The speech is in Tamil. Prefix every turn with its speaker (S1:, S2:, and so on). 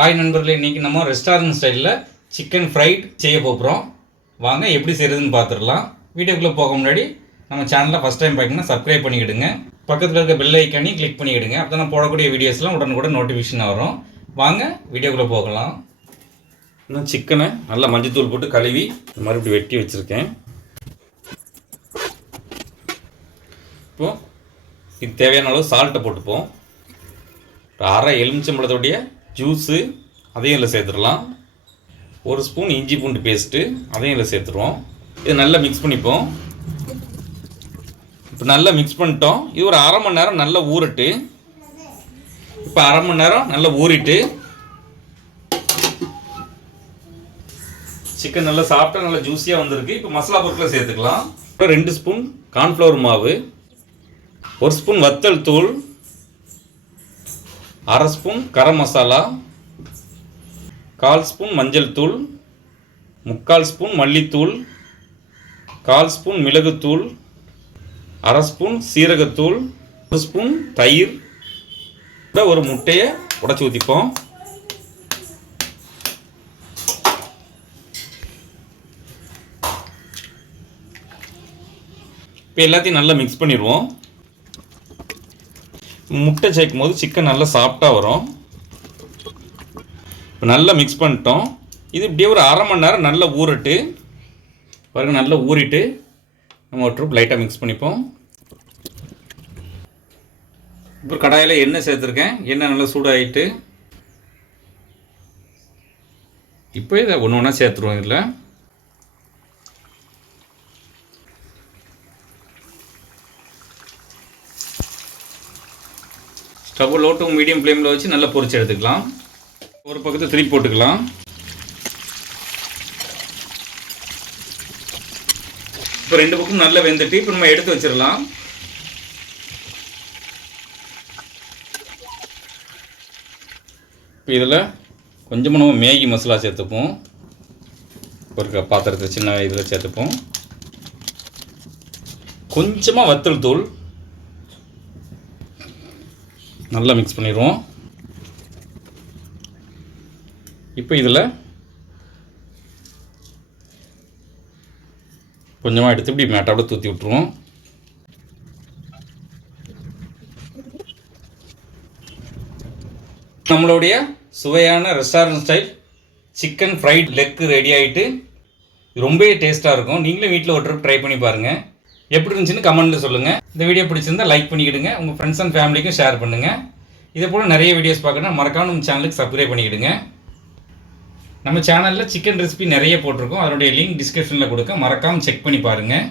S1: ஹாய் நண்பர்களே இன்றைக்கி நம்ம ரெஸ்டாரண்ட் ஸ்டைலில் சிக்கன் ஃப்ரைட் செய்ய போகிறோம் வாங்க எப்படி செய்கிறதுன்னு பார்த்துடலாம் வீடியோக்குள்ளே போக முன்னாடி நம்ம சேனலில் ஃபஸ்ட் டைம் பார்க்கணும்னா சப்ஸ்கிரைப் பண்ணிக்கிடுங்க. பக்கத்தில் இருக்க பெல் ஐக்கானி கிளிக் பண்ணிக்கிடுங்க. அப்போ தான் போடக்கூடிய வீடியோஸ்லாம் உடனுக்குடன் நோட்டிஃபிகேஷன் வரும். வாங்க வீடியோக்குள்ளே போகலாம். இன்னும் சிக்கனை நல்லா மஞ்சத்தூள் போட்டு கழுவி இந்த மாதிரி இப்படி வெட்டி வச்சுருக்கேன். இப்போது இது தேவையான அளவு சால்ட்டை போட்டுப்போம். ஒரு அரை எலுமிச்சம்பழத்தோடைய ஜூஸு அதையும் இதில் சேர்த்துடலாம். ஒரு ஸ்பூன் இஞ்சி பூண்டு பேஸ்ட்டு அதையும் இதில் சேர்த்துருவோம். இது நல்லா மிக்ஸ் பண்ணிப்போம். இப்போ நல்லா மிக்ஸ் பண்ணிட்டோம். இது ஒரு அரை மணி நேரம் நல்லா ஊறட்டு. இப்போ அரை மணி நேரம் நல்லா ஊறிட்டு சிக்கன் நல்லா சாப்பிட்டா நல்லா ஜூஸியாக வந்திருக்கு. இப்போ மசாலா பொருட்களை சேர்த்துக்கலாம். அப்புறம் ரெண்டு ஸ்பூன் கார்ன்ஃப்ளவர் மாவு ஒரு ஸ்பூன் வத்தல் தூள் அரை ஸ்பூன் கரம் மசாலா கால் ஸ்பூன் மஞ்சள் தூள் முக்கால் ஸ்பூன் மல்லித்தூள் கால் ஸ்பூன் மிளகுத்தூள் அரை ஸ்பூன் சீரகத்தூள் ஒரு ஸ்பூன் தயிர். ஒரு முட்டையை உடச்சி ஊற்றிப்போம் இப்போ எல்லாத்தையும் நல்லா மிக்ஸ் பண்ணிடுவோம். முட்டை சேர்க்கும் போது சிக்கன் நல்லா சாஃப்டாக வரும். இப்போ நல்லா மிக்ஸ் பண்ணிட்டோம். இது இப்படியே ஒரு அரை மணி நேரம் நல்லா ஊறட்டு. பாருங்கள் நல்லா ஊறிட்டு நம்ம ஒரு ட்ரிப் லைட்டாக மிக்ஸ் பண்ணிப்போம். இப்போ கடாயில் எண்ணெய் சேர்த்துருக்கேன். எண்ணெய் நல்லா சூடாகிட்டு இப்போ இதை ஒன்று ஒன்றா சேர்த்துருவோம் இதில். ஸ்டவ் லோ டு மீடியம் ஃப்ளேமில் வச்சு நல்லா பொறிச்சு எடுத்துக்கலாம். ஒரு பக்கத்தை திருப்பி போட்டுக்கலாம். இப்போ ரெண்டு பக்கம் நல்லா வெந்துட்டு இப்போ நம்ம எடுத்து வச்சிடலாம். இப்போ இதில் கொஞ்சமாக நம்ம மேகி மசாலா சேர்த்துப்போம். ஒரு க- பாத்திரத்தை சின்ன இதில் சேர்த்துப்போம். கொஞ்சமாக வத்தல் தூள் நல்லா மிக்ஸ் பண்ணிடுவோம். இப்போ இதில் கொஞ்சமாக எடுத்து இப்படி மேட்டோட தூத்தி விட்ருவோம் நம்மளுடைய சுவையான restaurant style chicken fried leg ready ஆகிட்டு ரொம்பவே டேஸ்ட்டாக இருக்கும். நீங்களும் வீட்டில் ஒரு ட்ரிப் ட்ரை பண்ணி பாருங்கள் எப்படி இருந்துச்சுன்னு கமெண்ட்டில் சொல்லுங்கள் இந்த வீடியோ பிடிச்சிருந்தா லைக் பண்ணிக்கிடுங்க. உங்கள் ஃப்ரெண்ட்ஸ் அண்ட் ஃபேமிலிக்கும் ஷேர் பண்ணுங்கள் இதே போல் நிறைய வீடியோஸ் பார்க்கணும் மறக்காம நம்ம சேனலுக்கு சப்ஸ்கிரைப் பண்ணிக்கிடுங்க. நம்ம சேனலில் சிக்கன் ரெசிபி நிறைய போட்டிருக்கோம். அதனுடைய லிங்க் டிஸ்கிரிப்ஷனில் கொடுக்க மறக்காமல் செக் பண்ணி பாருங்கள்